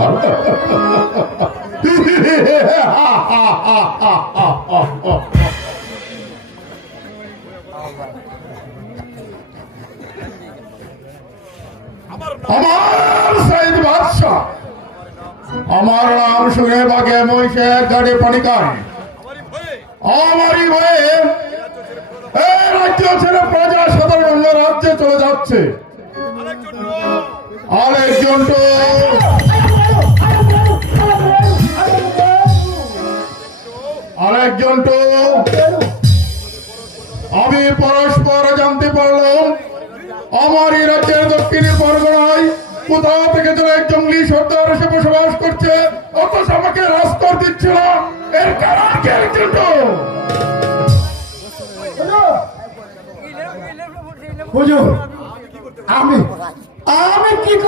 আমার সাইদ বাদশাহ, আমার নাম শুনে বাগে মহিষে গাড়ি পানি খান। আমারই ভয়ে এই রাজ্য ছেড়ে প্রজা সাধারণ অন্য রাজ্যে চলে যাচ্ছে। আরেকজন তো আমি পরস্পর জানতে পারলাম আমার এই রাজ্যের দক্ষিণী পরগনায় কোথাও থেকে যেন এক জঙ্গলি সর্দার এসে বসবাস করছে, অথচ আমাকে রাস্তা দিচ্ছে না। এর কারণ কি? আরেকজন তো আমি কি